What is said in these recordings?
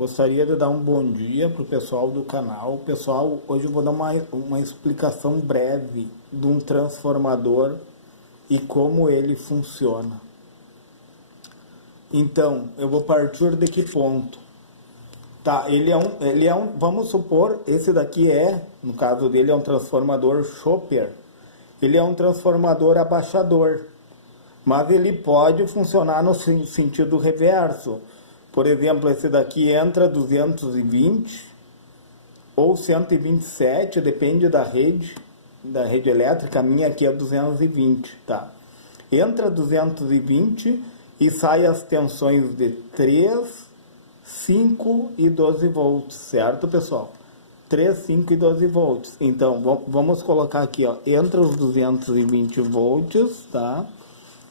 Gostaria de dar um bom dia para o pessoal do canal. Pessoal, hoje eu vou dar uma explicação breve de um transformador e como ele funciona. Então, eu vou partir de que ponto? Tá, vamos supor, esse daqui no caso dele é um transformador chopper. Ele é um transformador abaixador, mas ele pode funcionar no sentido reverso. Por exemplo, esse daqui entra 220 ou 127, depende da rede elétrica. A minha aqui é 220, tá? Entra 220 e sai as tensões de 3, 5 e 12 volts, certo, pessoal? 3, 5 e 12 volts. Então, vamos colocar aqui, ó, entra os 220 volts, tá?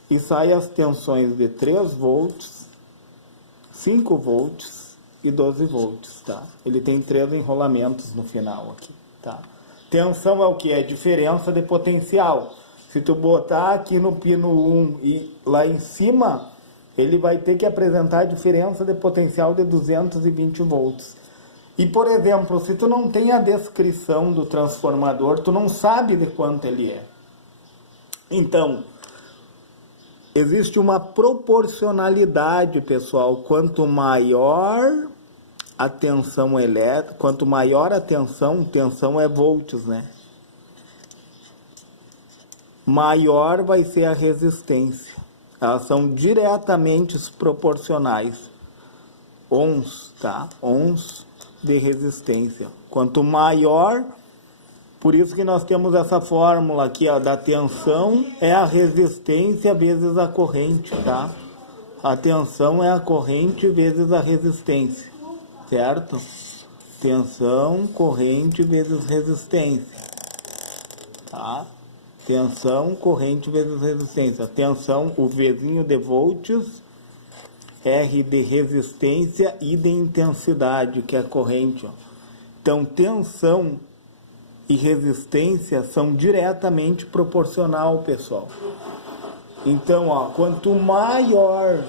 E sai as tensões de 3 volts, 5 volts e 12 volts, tá? Ele tem 3 enrolamentos no final aqui, tá? Tensão é o que? É diferença de potencial. Se tu botar aqui no pino 1 e lá em cima, ele vai ter que apresentar a diferença de potencial de 220 volts. E, por exemplo, se tu não tem a descrição do transformador, tu não sabe de quanto ele é. Então, existe uma proporcionalidade, pessoal. Quanto maior a tensão elétrica, quanto maior a tensão é volts, né? Maior vai ser a resistência. Elas são diretamente proporcionais. Ohms, tá? Ohms de resistência. Quanto maior, por isso que nós temos essa fórmula aqui, ó, da tensão é a resistência vezes a corrente, tá? A tensão é a corrente vezes a resistência, certo? Tensão, corrente vezes resistência, tá? Tensão, corrente vezes resistência. Tensão, o Vzinho de volts, R de resistência e de intensidade, que é a corrente, ó. Então, tensão e resistência são diretamente proporcional, pessoal. Então, ó, quanto maior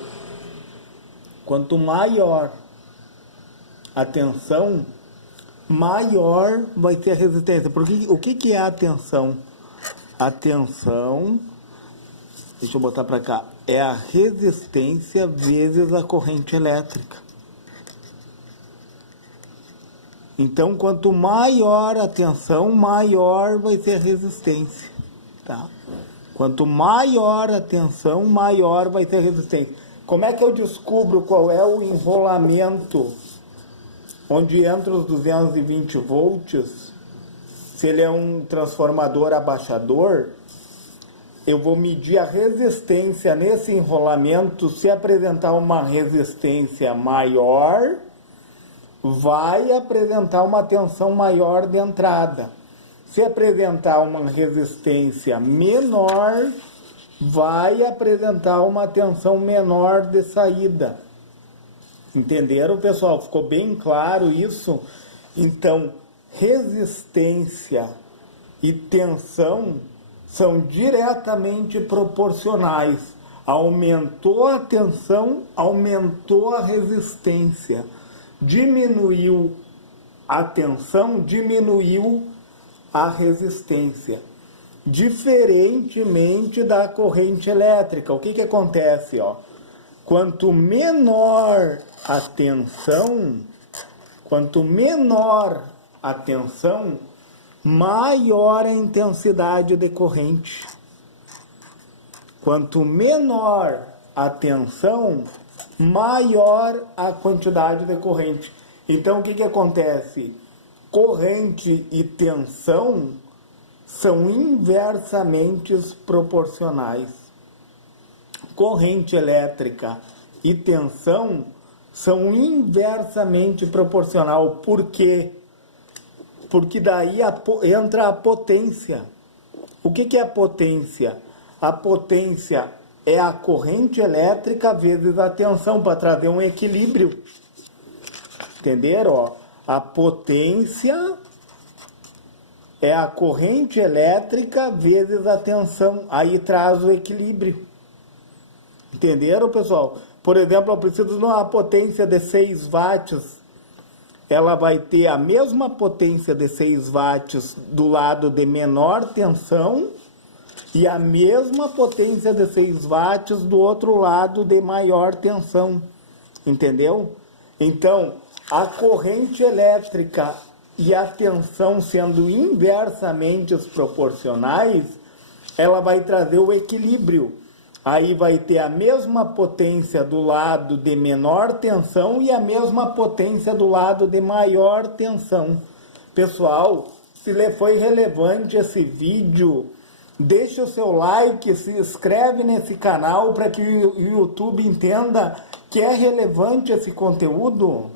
a tensão, maior vai ser a resistência. Porque o que é a tensão? A tensão, deixa eu botar para cá, é a resistência vezes a corrente elétrica. Então, quanto maior a tensão, maior vai ser a resistência, tá? Quanto maior a tensão, maior vai ser a resistência. Como é que eu descubro qual é o enrolamento onde entra os 220 volts? Se ele é um transformador abaixador, eu vou medir a resistência nesse enrolamento. Se apresentar uma resistência maior, vai apresentar uma tensão maior de entrada. Se apresentar uma resistência menor, vai apresentar uma tensão menor de saída. Entenderam, pessoal? Ficou bem claro isso? Então, resistência e tensão são diretamente proporcionais. Aumentou a tensão, aumentou a resistência. Diminuiu a tensão, diminuiu a resistência. Diferentemente da corrente elétrica. O que acontece? Ó? Quanto menor a tensão, maior a intensidade de corrente. Quanto menor a tensão, maior a quantidade de corrente. Então, o que acontece? Corrente e tensão são inversamente proporcionais. Corrente elétrica e tensão são inversamente proporcional. Por quê? Porque daí entra a potência. O que é a potência? A potência é a corrente elétrica vezes a tensão, para trazer um equilíbrio. Entenderam? Ó, a potência é a corrente elétrica vezes a tensão. Aí traz o equilíbrio. Entenderam, pessoal? Por exemplo, eu preciso de uma potência de 6 watts. ela vai ter a mesma potência de 6 watts do lado de menor tensão e a mesma potência de 6 watts do outro lado de maior tensão, entendeu? Então, a corrente elétrica e a tensão sendo inversamente proporcionais, ela vai trazer o equilíbrio. Aí vai ter a mesma potência do lado de menor tensão e a mesma potência do lado de maior tensão. Pessoal, se lhe foi relevante esse vídeo, deixa o seu like, se inscreve nesse canal para que o YouTube entenda que é relevante esse conteúdo.